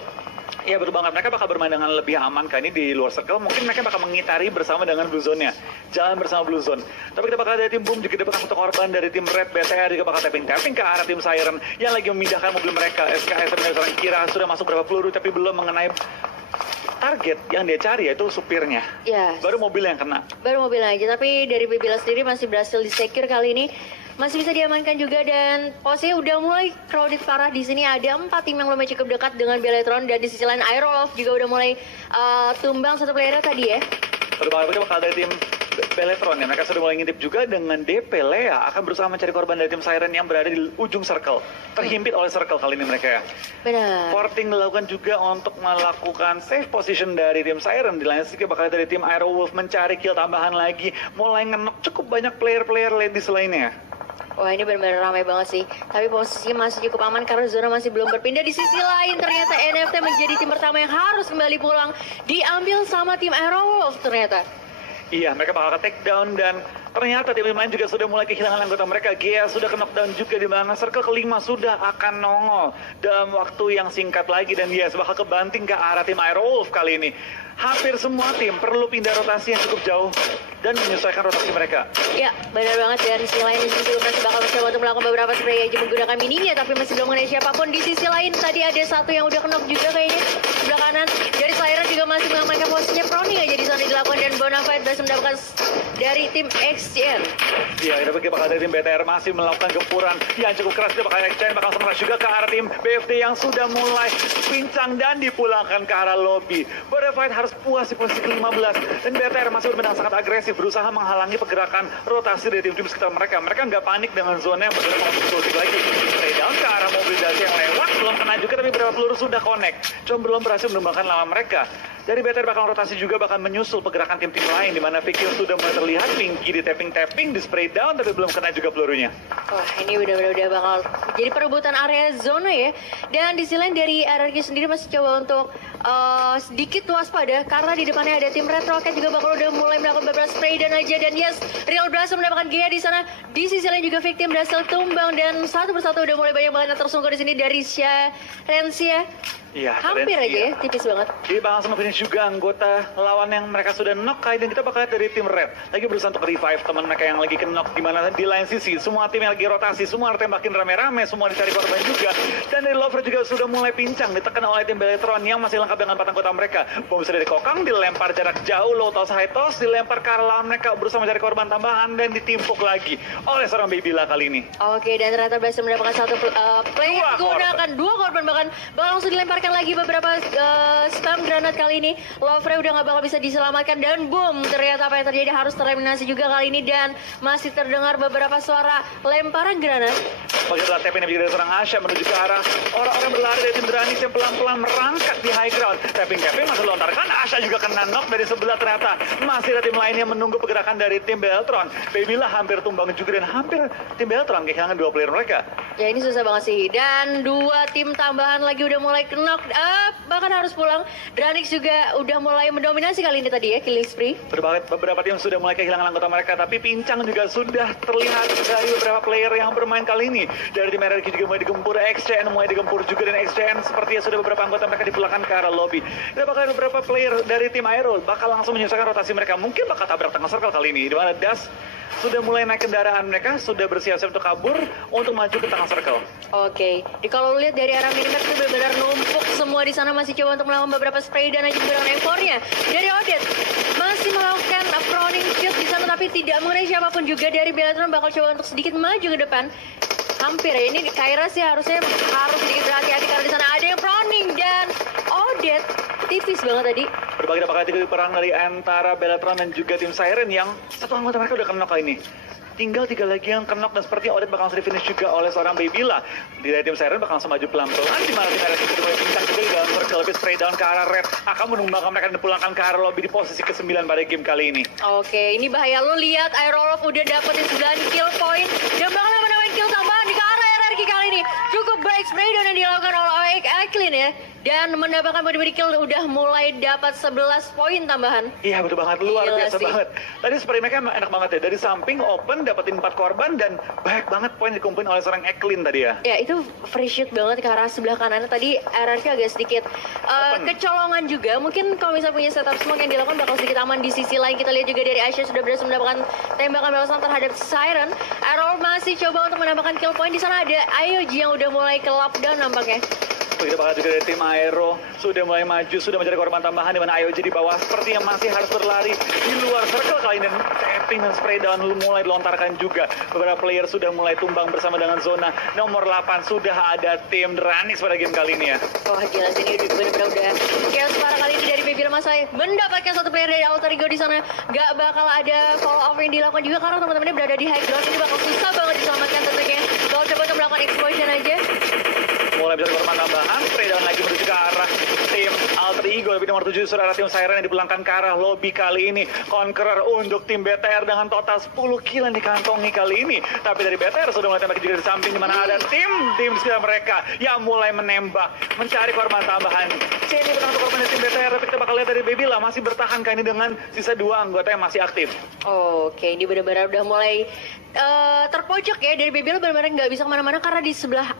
Iya betul banget, mereka bakal bermain dengan lebih aman kan ini di luar circle. Mungkin mereka bakal mengitari bersama dengan blue zone-nya, jalan bersama blue zone. Tapi kita bakal dari tim Boom juga dapatkan satu korban dari tim Red. BTR juga bakal tapping ke arah tim Siren yang lagi memindahkan mobil mereka. SKS dan seorang Kira sudah masuk berapa peluru tapi belum mengenai target yang dia cari, yaitu supirnya. Ya. Baru mobil yang kena. Baru mobil aja, tapi dari Bebila sendiri masih berhasil di-secure kali ini. Masih bisa diamankan juga dan posisinya udah mulai crowded parah. Di sini ada 4 tim yang lumayan cukup dekat dengan Belatron dan di sisi lain Aerolov juga udah mulai tumbang satu player tadi ya. Berbalik bakal dari tim Belatron ya, mereka sudah mulai ngintip juga dengan DP. Lea akan berusaha mencari korban dari tim Siren yang berada di ujung circle. Terhimpit oleh circle kali ini mereka ya. Benar. Porting dilakukan juga untuk melakukan safe position dari tim Siren. Di lain sisi bakal dari tim Aerowolf mencari kill tambahan lagi. Mulai ngenok cukup banyak player-player ladies lainnya. Wah ini benar-benar ramai banget sih. Tapi posisinya masih cukup aman karena zona masih belum berpindah. Di sisi lain ternyata NFT menjadi tim pertama yang harus kembali pulang. Diambil sama tim Aerowolf ternyata. Iya, mereka bakal ke take down dan ternyata tim lain juga sudah mulai kehilangan anggota mereka. Gia sudah ke knockdown juga di mana circle kelima sudah akan nongol dalam waktu yang singkat lagi dan dia bakal kebanting ke arah tim Aerowolf kali ini. Hampir semua tim perlu pindah rotasi yang cukup jauh dan menyesuaikan rotasi mereka. Ya, benar banget. Dan di sisi lain di sisi masih bakal mencoba untuk melakukan beberapa spray aja menggunakan mininya, tapi masih belum mengenai siapapun. Di sisi lain tadi ada satu yang udah knock juga kayaknya sebelah kanan. Dari Slayer juga masih mengamankan posisinya. Proning aja di sana dilakukan dan Bonafide berhasil mendapatkan dari tim XCN. Ya, kita bakal dari tim BTR masih melakukan gempuran yang cukup keras. Dia bakal XCN bakal semerah juga ke arah tim BFD yang sudah mulai pincang dan dipulangkan ke arah lobby. Bonafide harus puas di posisi ke-15 dan BTR masih bermain sangat agresif berusaha menghalangi pergerakan rotasi dari tim-tim sekitar mereka. Mereka nggak panik dengan zona yang bergerak eksplosif lagi. Stay down ke arah mobil Dacia yang lewat, belum kena juga tapi beberapa peluru sudah connect. Cuma belum berhasil menumbangkan lawan mereka. Dari BTR bakal rotasi juga bakal menyusul pergerakan tim-tim lain di mana Vicky sudah mulai terlihat. Pinky di tapping, di spray down tapi belum kena juga pelurunya. Wah ini udah bakal jadi perebutan area zona ya. Dan di sisi lain dari RRQ sendiri masih coba untuk sedikit waspada karena di depannya ada tim Red Rocket juga bakal udah mulai melakukan beberapa spray dan aja. Dan yes, Real berhasil mendapatkan Gia di sana. Di sisi lain juga Victim berhasil tumbang dan satu persatu udah mulai banyak banget yang tersungkur di sini dari Rencia. Iya, hampir aja ya, tipis banget. Jadi bakal sama finish juga anggota lawan yang mereka sudah knock kali dan kita bakal lihat dari tim Red lagi berusaha untuk revive teman mereka yang lagi knock di mana di lain sisi semua tim yang lagi rotasi, semua tembakin rame-rame, semua dicari korban juga. Dan dari Lover juga sudah mulai pincang ditekan oleh tim Belatron yang masih lengkap dengan 4 anggota mereka. Bom sudah dikokang, dilempar jarak jauh, low toss, high toss, dilempar ke arah lawan mereka berusaha mencari korban tambahan dan ditimpuk lagi oleh seorang Babila kali ini. Oke, dan ternyata berhasil mendapatkan satu play menggunakan 2 korban bahkan langsung dilemparkan lagi beberapa spam granat kali ini. Lovre udah nggak bakal bisa diselamatkan dan boom, ternyata apa yang terjadi harus tereliminasi juga kali ini dan masih terdengar beberapa suara lemparan granat. Bagaimana tapping dari seorang Asya menuju ke arah orang-orang berlari dari tim Dranis yang pelan-pelan merangkak di high ground. Tapping masih lontarkan, Asya juga kena knock dari sebelah ternyata. Masih ada tim lainnya menunggu pergerakan dari tim Belatron. Babila hampir tumbang juga dan hampir tim Belatron kehilangan 2 player mereka. Ya ini susah banget sih. Dan 2 tim tambahan lagi udah mulai kena knock up, bahkan harus pulang. Dranix juga udah mulai mendominasi kali ini tadi ya, killing spree. Beberapa tim sudah mulai kehilangan anggota mereka, tapi pincang juga sudah terlihat dari beberapa player yang bermain kali ini. Dari tim RRQ juga mulai digempur, XCN mulai digempur juga, dan XCN sepertinya sudah beberapa anggota mereka dipulangkan ke arah lobby. Dan bakal beberapa player dari tim Aero bakal langsung menyelesaikan rotasi mereka. Mungkin bakal tabrak tengah circle kali ini, di mana Das sudah mulai naik kendaraan mereka, sudah bersiap-siap untuk kabur untuk maju ke tengah circle. Oke, kalau lihat dari arah minimap itu benar-benar numpuk semua di sana, masih coba untuk melakukan beberapa spray dan aja juga M4-nya. Dari Odet masih melakukan proning shoot di sana, tapi tidak mengenai siapapun juga. Dari Belatron bakal coba untuk sedikit maju ke depan. Hampir ya, ini Kyra sih harusnya harus sedikit berhati-hati karena di sana ada yang proning dan Odet tipis banget tadi. Berbagi bakal tiga perang dari antara Belatron dan juga tim Siren yang satu anggota mereka udah kena kali ini. Tinggal 3 lagi yang kena, dan seperti Odet bakal langsung di-finish juga oleh seorang Babila. Di tim Siren bakal langsung maju pelan-pelan, di mana tim RRQ sudah mulai pincang juga di dalam circle, lebih spray down ke arah Red. Akan menumbangkan mereka dan dipulangkan ke arah lobby di posisi ke-9 pada game kali ini. Oke, ini bahaya. Lo lihat Aerolov udah dapetin 9 kill point dan bakal nambah-nambahin kill tambahan di ke arah RRQ kali ini. Cukup baik spray down yang dilakukan oleh Eklin ya. Dan mendapatkan body kill udah mulai dapat 11 poin tambahan. Iya betul banget, luar Gila biasa sih. banget. Tadi spray mereka emang enak banget ya, dari samping open dapetin 4 korban dan banyak banget poin dikumpulin oleh seorang Eklin tadi ya. Ya itu free shoot banget ke arah sebelah kanan. Tadi RRQ agak sedikit kecolongan juga. Mungkin kalau misalnya punya setup smoke yang dilakukan bakal sedikit aman. Di sisi lain kita lihat juga dari Asha sudah berhasil mendapatkan tembakan balasan terhadap Siren. Errol masih coba untuk mendapatkan kill point. Di sana ada Ayoji yang udah mulai ke lockdown nampaknya. Kita bakal juga dari tim Aero sudah mulai maju, sudah mencari korban tambahan, di mana Ayoji di bawah sepertinya masih harus berlari di luar circle kali ini, dan tapping dan spray down mulai dilontarkan juga. Beberapa player sudah mulai tumbang bersama dengan zona nomor 8. Sudah ada tim Dranix pada game kali ini ya. Wah gila sih, ini benar-benar udah chaos parah kali ini dari Babila Masai. Mendapatkan satu player dari Alter Ego di sana. Gak bakal ada follow up yang dilakukan juga karena teman-temannya berada di high ground. Ini bakal susah banget diselamatkan tentunya. Kalau coba untuk melakukan explosion aja. Mulai bisa korban tambahan, spray down lagi menuju ke arah tim Alter Ego, tapi nomor 7 sudah ada tim Siren yang dipulangkan ke arah lobby kali ini. Conqueror untuk tim BTR dengan total 10 kill yang dikantongi kali ini. Tapi dari BTR sudah mulai tembak juga di samping, di mana ada tim di sekitar mereka yang mulai menembak, mencari korban tambahan. Ini bukan satu korban dari tim BTR, tapi kita bakal lihat dari Babila masih bertahan kali ini dengan sisa 2 anggota yang masih aktif. Oke, ini benar-benar udah mulai terpojok ya. Dari Babila benar-benar nggak bisa kemana-mana karena di sebelah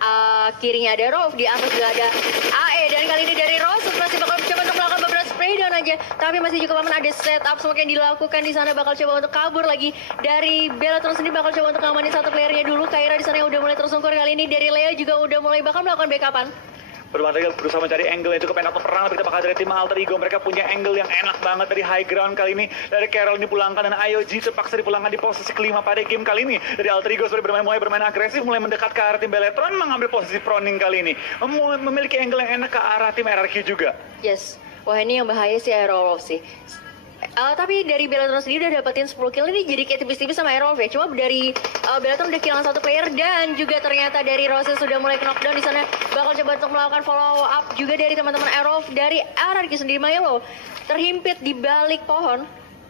kirinya ada Rolf, di atas juga ada AE, dan kali ini dari Rolf masih bakal coba untuk melakukan beberapa spray down aja, tapi masih juga paman ada setup smoke yang dilakukan di sana. Bakal coba untuk kabur lagi dari Belatron sendiri, bakal coba untuk ngamanin satu playernya dulu. Kyra di sana yang udah mulai tersungkur kali ini. Dari Leo juga udah mulai bakal melakukan backupan. Bermata berusaha mencari angle yang cukup enak untuk perang, tapi kita bakal dari tim Alter Ego. Mereka punya angle yang enak banget dari high ground kali ini. Dari Carol dipulangkan dan Ayoji terpaksa dipulangkan di posisi kelima pada game kali ini. Dari Alter Ego sudah mulai bermain agresif, mulai mendekat ke arah tim Belatron, mengambil posisi proning kali ini. Memiliki angle yang enak ke arah tim RRQ juga. Yes, wah ini yang bahaya sih Aerolov sih. Tapi dari Belatron sendiri udah dapetin 10 kill, ini jadi kayak tipis-tipis sama Aerolov ya. Cuma dari Belatron udah kehilangan satu player, dan juga ternyata dari Rose sudah mulai knockdown di sana. Bakal coba untuk melakukan follow up juga dari teman-teman Aerolov. Dari RRQ sendiri, Milo terhimpit di balik pohon.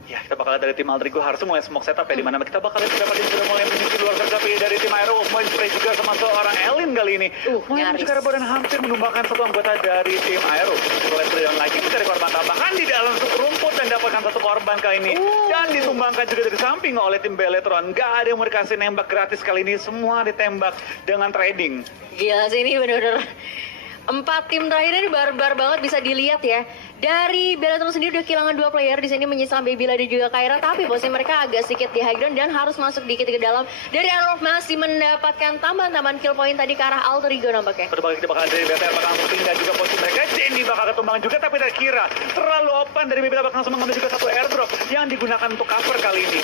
Ya, kita bakal lihat dari tim Alter Ego harus mulai smoke setup ya, di mana kita bakal lihat beberapa tim sudah mulai mengisi luar circle. Tapi dari tim Aero mulai spray juga sama seorang Elin kali ini. Mulai nyaris. menuju ke arah bawah dan hampir menumbangkan satu anggota dari tim Aero. Mulai spray down lagi mencari korban tambahan di dalam rumput dan dapatkan satu korban kali ini. Dan ditumbangkan juga dari samping oleh tim Belatron. Gak ada yang mau dikasih nembak gratis kali ini, semua ditembak dengan trading. Gila sih, ini bener-bener 4 tim terakhir ini barbar banget, bisa dilihat ya. Dari Belatron sendiri udah kehilangan 2 player di sini, menyisa Babila dan juga Kyra, tapi posisi mereka agak sedikit di high ground dan harus masuk dikit ke dalam. Dari Aerolov masih mendapatkan tambahan kill point tadi ke arah Alter Ego nampaknya. Berbagi kita bakal dari BTR bakal langsung pindah juga posisi mereka. Jenny bakal ketumbang juga, tapi tak kira terlalu open dari Babila bakal langsung mengambil juga satu airdrop yang digunakan untuk cover kali ini.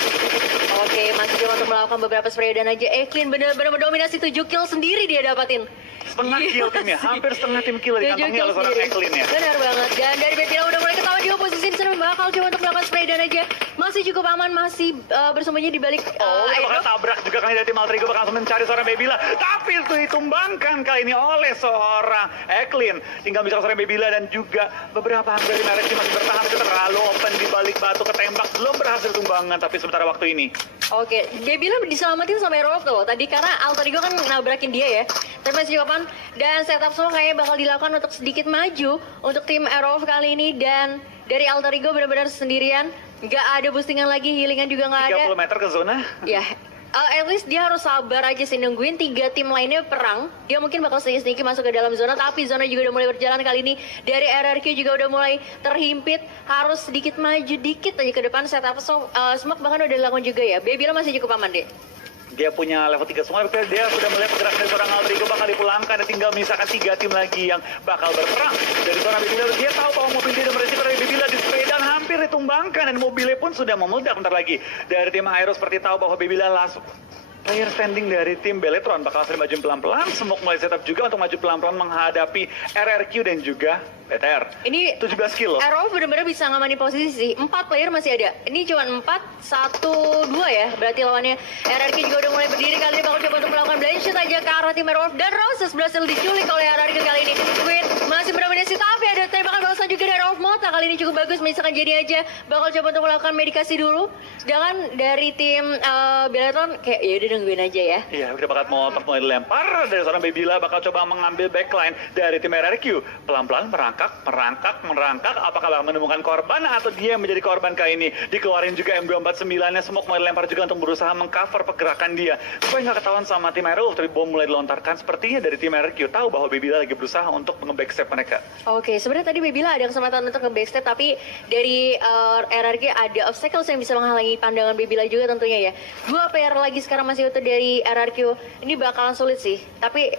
Oke, masih coba untuk melakukan beberapa spray dan aja Eklin bener-bener mendominasi 7 kill sendiri dia dapatin. Setengah kill timnya, hampir setengah tim kill dikantongi oleh seorang Eklin ya. Benar banget. Dan dari Babila udah mulai ketawa juga posisi di sana, bakal coba untuk melakukan spray dan aja masih cukup aman, masih bersembunyi di balik Itu bakal tabrak juga kali dari tim Alter Ego, bakal langsung mencari seorang Babila. Tapi itu ditumbangkan kali ini oleh seorang Eklin. Tinggal bisa seorang Babila dan juga beberapa dari Merek masih bertahan. Terlalu open di balik batu ketembak. Belum berhasil tumbangan tapi sementara waktu ini. Oke, dia bilang diselamatin sama Aerolov tuh tadi karena Alter Ego kan nabrakin dia ya. Tapi masih cukup aman dan setup semua kayaknya bakal dilakukan untuk sedikit maju untuk tim Aerolov kali ini. Dan dari Alter Ego benar-benar sendirian, nggak ada boostingan lagi, healingan juga nggak ada. 30 meter ke zona. Ya, at least dia harus sabar aja sih nungguin 3 tim lainnya perang. Dia mungkin bakal sneaky masuk ke dalam zona, tapi zona juga udah mulai berjalan kali ini. Dari RRQ juga udah mulai terhimpit, harus sedikit maju dikit aja ke depan. Setup smoke bahkan udah dilakukan juga ya. Babila masih cukup aman deh. Dia punya level 3 semua, dia sudah melihat pergerakan dari seorang Alter Ego bakal dipulangkan. Dan tinggal misalkan 3 tim lagi yang bakal berperang. Dari seorang Babila, dia tahu bahwa mobil dia dan mereceiver dari Babila di spray dan hampir ditumbangkan. Dan mobilnya pun sudah memeledak bentar lagi. Dari tim Aero seperti tahu bahwa Babila langsung player standing dari tim Beletron bakal sering maju pelan-pelan. Smoke mulai setup juga untuk maju pelan-pelan menghadapi RRQ dan juga PTR. Ini 17 kill loh. Aerolov benar-benar bisa ngamanin posisi sih. 4 player masih ada. Ini cuma 4, 1, 2 ya. Berarti lawannya RRQ juga udah mulai berdiri kali ini. Bakal coba untuk melakukan blind shot aja ke arah tim Aerolov. Dan Roses berhasil diculik oleh RRQ kali ini. Queen masih mendominasi tapi ada tembakan balasan juga dari Aerolov Mota. Kali ini cukup bagus. Misalkan jadi aja bakal coba untuk melakukan medikasi dulu. Sedangkan dari tim Beletron kayak ya udah nungguin aja ya. Iya, udah bakal mau mulai dilempar dari seorang Babila bakal coba mengambil backline dari tim RRQ. Pelan-pelan merangkak. Apakah bakal menemukan korban atau dia yang menjadi korban kali ini? Dikeluarin juga M249-nya, Smoke mulai dilempar juga untuk berusaha mengcover pergerakan dia. Supaya nggak ketahuan sama tim RRQ, tapi bom mulai dilontarkan. Sepertinya dari tim RRQ tahu bahwa Babila lagi berusaha untuk nge-backstep mereka. Oke, sebenarnya tadi Babila ada kesempatan untuk nge-backstep, tapi dari RRQ ada obstacles yang bisa menghalangi pandangan Babila juga tentunya ya. 2 player lagi sekarang masih utuh dari RRQ. Ini bakalan sulit sih. Tapi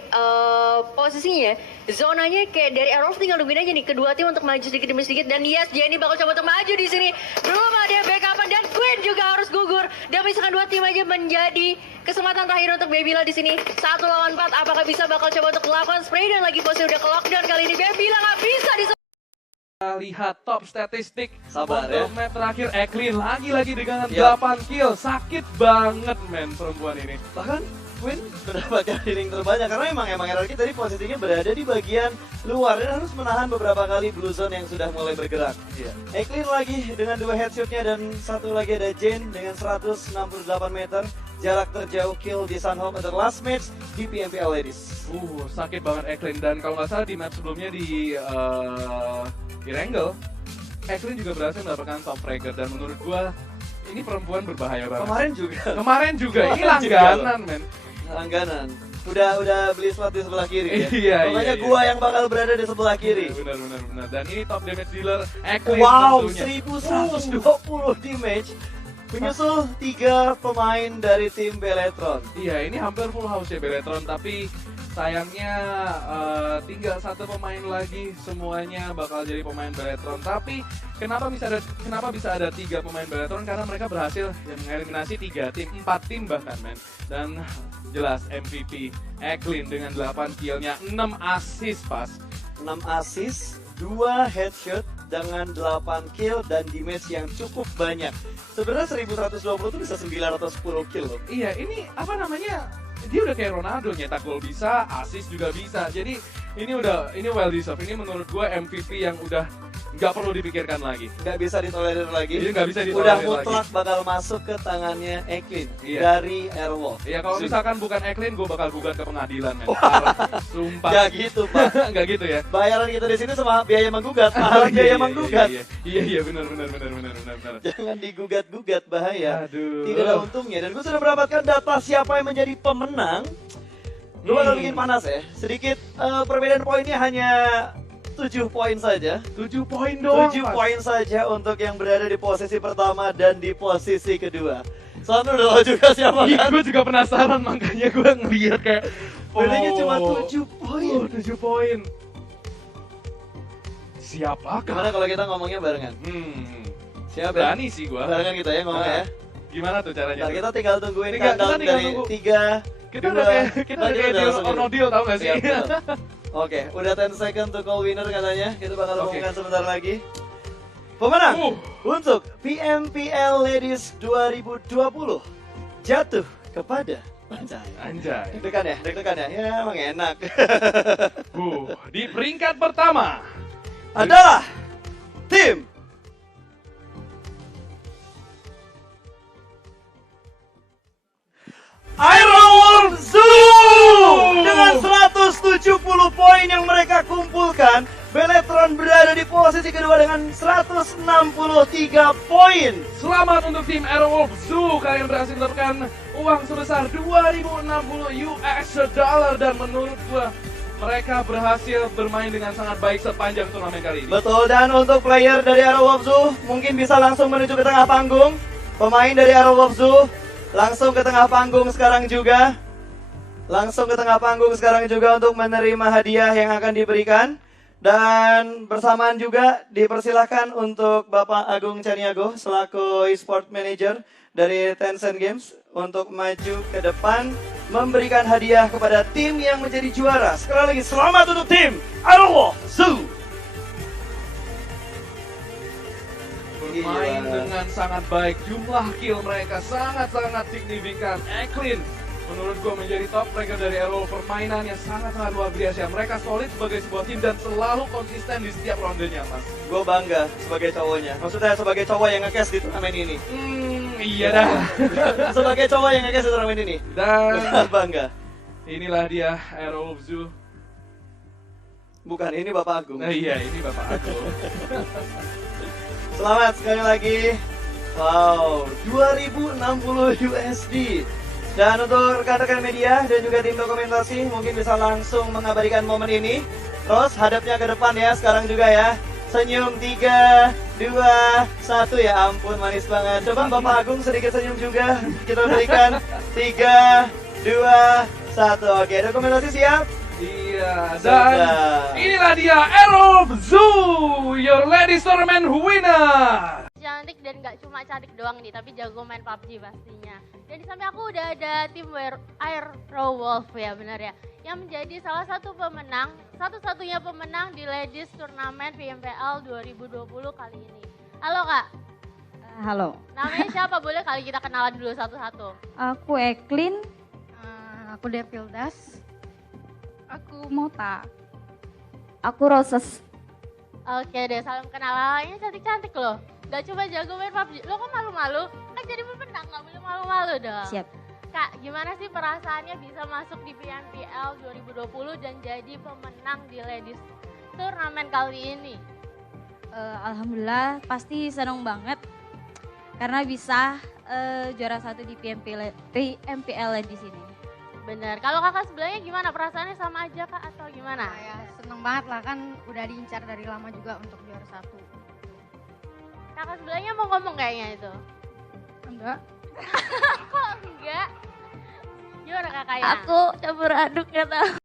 posisinya, zonanya kayak dari Aerolov tinggal nungguin aja nih kedua tim untuk maju sedikit demi sedikit. Dan yes, Jenny bakal coba untuk maju di sini. Belum ada backupan dan Queen juga harus gugur. Dan misalkan 2 tim aja menjadi kesempatan terakhir untuk Babila di sini. 1 lawan 4. Apakah bisa bakal coba untuk melakukan spray dan lagi posisi udah ke lockdown kali ini. Babila nggak bisa di Kita lihat top statistik Sabar, untuk ya. match terakhir. Eklin lagi-lagi dengan Yap. 8 kill. Sakit banget men perempuan ini. Bahkan Queen mendapatkan healing terbanyak karena emang RRQ tadi posisinya berada di bagian luar dan harus menahan beberapa kali blue zone yang sudah mulai bergerak. Iya. Eklin lagi dengan 2 headshotnya dan satu lagi ada Jane dengan 168 meter jarak terjauh kill di Sunhawk untuk last match di PMPL Ladies. Sakit banget Eklin. Dan kalau nggak salah di match sebelumnya di Wrangle, Eklin juga berhasil mendapatkan top fragger. Dan menurut gua ini perempuan berbahaya banget. Kemarin juga ini langganan men. Langganan. Udah beli slot di sebelah kiri ya. Iya, Pokoknya iya. gua yang bakal berada di sebelah kiri. Benar. Dan ini top damage dealer Eklin Wow, tentunya. 1120 damage. Menyusul 3 pemain dari tim Beletron. Iya, ini hampir full house ya Beletron, tapi sayangnya tinggal 1 pemain lagi, semuanya bakal jadi pemain Beletron. Tapi kenapa bisa ada 3 pemain Beletron? Karena mereka berhasil mengeliminasi 3 tim, 4 tim bahkan men. Dan jelas MVP Eklin dengan 8 killnya, 6 assist pas. 6 assist, 2 headshot dengan 8 kill dan damage yang cukup banyak. Sebenarnya 1120 itu bisa 910 kill loh. Iya, ini apa namanya? Dia udah kayak Ronaldo, nyetak gol bisa, assist juga bisa. Jadi ini well deserved. Ini menurut gua MVP yang udah nggak perlu dipikirkan lagi. Nggak bisa ditolerir lagi. Iya, nggak bisa ditolerir Udah lagi. mutlak bakal masuk ke tangannya Eklin Iya. dari Airwolf. Iya, kalau misalkan bukan Eklin, gue bakal gugat ke pengadilan, men. Parah. Sumpah. Nggak gitu Pak. Nggak gitu ya. Bayaran kita di sini sama biaya menggugat, mahal biaya menggugat. Iya, benar. Jangan digugat-gugat, bahaya. Aduh. Tidak ada untungnya. Dan gue sudah mendapatkan data siapa yang menjadi pemenang. Gue bakal bikin panas ya. Sedikit perbedaan poinnya hanya 7 poin saja. 7 poin doang. 7 Mas. poin saja untuk yang berada di posisi pertama dan di posisi kedua. Soalnya udah tahu juga siapa Iya, kan? gue juga penasaran, makanya gue ngeliat kayak Bedanya cuma 7 poin. 7 poin. Siapakah? Gimana kalau kita ngomongnya barengan? Siapa? Berani sih gue. Barengan kita ya ngomongnya ya. Gimana tuh caranya? Ntar kita tinggal tungguin Tinggal- countdown kita tinggal dari tunggu. 3, Kita udah kayak deal or no deal, tau gak sih? Siap, betul. Oke, udah 10 second to call winner katanya. Kita bakal Oke. umumkan sebentar lagi. Pemenang untuk PMPL Ladies 2020 jatuh kepada Anjay. deg-degan ya, ya emang enak. Di peringkat pertama Adalah tim Aerowolf Zoo dengan 170 poin yang mereka kumpulkan. Beletron berada di posisi kedua dengan 163 poin. Selamat untuk tim Aerowolf Zoo. Kalian berhasil mendapatkan uang sebesar 2060 US dollar dan menurut gua mereka berhasil bermain dengan sangat baik sepanjang turnamen kali ini. Betul, dan untuk player dari Aerowolf Zoo mungkin bisa langsung menuju ke tengah panggung. Pemain dari Aerowolf Zoo langsung ke tengah panggung sekarang juga. Langsung ke tengah panggung sekarang juga untuk menerima hadiah yang akan diberikan. Dan bersamaan juga dipersilahkan untuk Bapak Agung Caniago selaku e-sport manager dari Tencent Games untuk maju ke depan memberikan hadiah kepada tim yang menjadi juara. Sekali lagi selamat untuk tim Aerowolf Zoo. Bermain dengan sangat baik, jumlah kill mereka sangat-sangat signifikan. Eklin menurut gue menjadi top mereka dari Aerowolf, permainannya sangat-sangat luar biasa. Mereka solid sebagai sebuah tim dan selalu konsisten di setiap rondenya, Mas. Gue bangga sebagai cowoknya. Maksudnya sebagai cowok yang nge-cast di turnamen ini. Iya dah. Sebagai cowok yang nge-cast di turnamen ini. Dan Bangga. inilah dia Aerowolf Zoo. Bukan, ini Bapak Agung. Nah, iya, ini Bapak aku. Selamat sekali lagi. Wow, 2060 USD. Dan untuk rekan-rekan media dan juga tim dokumentasi mungkin bisa langsung mengabadikan momen ini. Terus hadapnya ke depan ya sekarang juga ya. Senyum 3, 2, 1, ya ampun manis banget. Coba Bapak Agung sedikit senyum juga. Kita berikan 3, 2, 1. Oke, dokumentasi siap? Iya, dan inilah dia Aerowolf Zoo, your ladies tournament winner. Cantik dan gak cuma cantik doang nih, tapi jago main PUBG pastinya. Dan di samping aku udah ada tim Aerowolf ya, benar ya, yang menjadi salah satu pemenang, satu-satunya pemenang di Ladies Turnamen PMPL 2020 kali ini. Halo Kak. Halo, Namanya siapa? Boleh kali kita kenalan dulu satu-satu. aku Eklin. Aku Devildas. Aku Mota. Aku Roses. Oke deh, salam kenalan. Ini cantik-cantik loh. Gak cuma jago main PUBG. Lo kok malu-malu? Kan jadi pemenang, gak boleh malu-malu dong. Siap. Kak, gimana sih perasaannya bisa masuk di PMPL 2020 dan jadi pemenang di Ladies Turnamen kali ini? Alhamdulillah pasti seneng banget karena bisa juara satu di PMPL di sini. Bener. Kalau kakak sebelahnya gimana? Perasaannya sama aja kak atau gimana? Ya seneng banget lah, kan udah diincar dari lama juga untuk juara satu. Kakak sebelahnya mau ngomong kayaknya itu. Enggak. Kok enggak? Gimana kakaknya? Aku campur aduk gak tahu.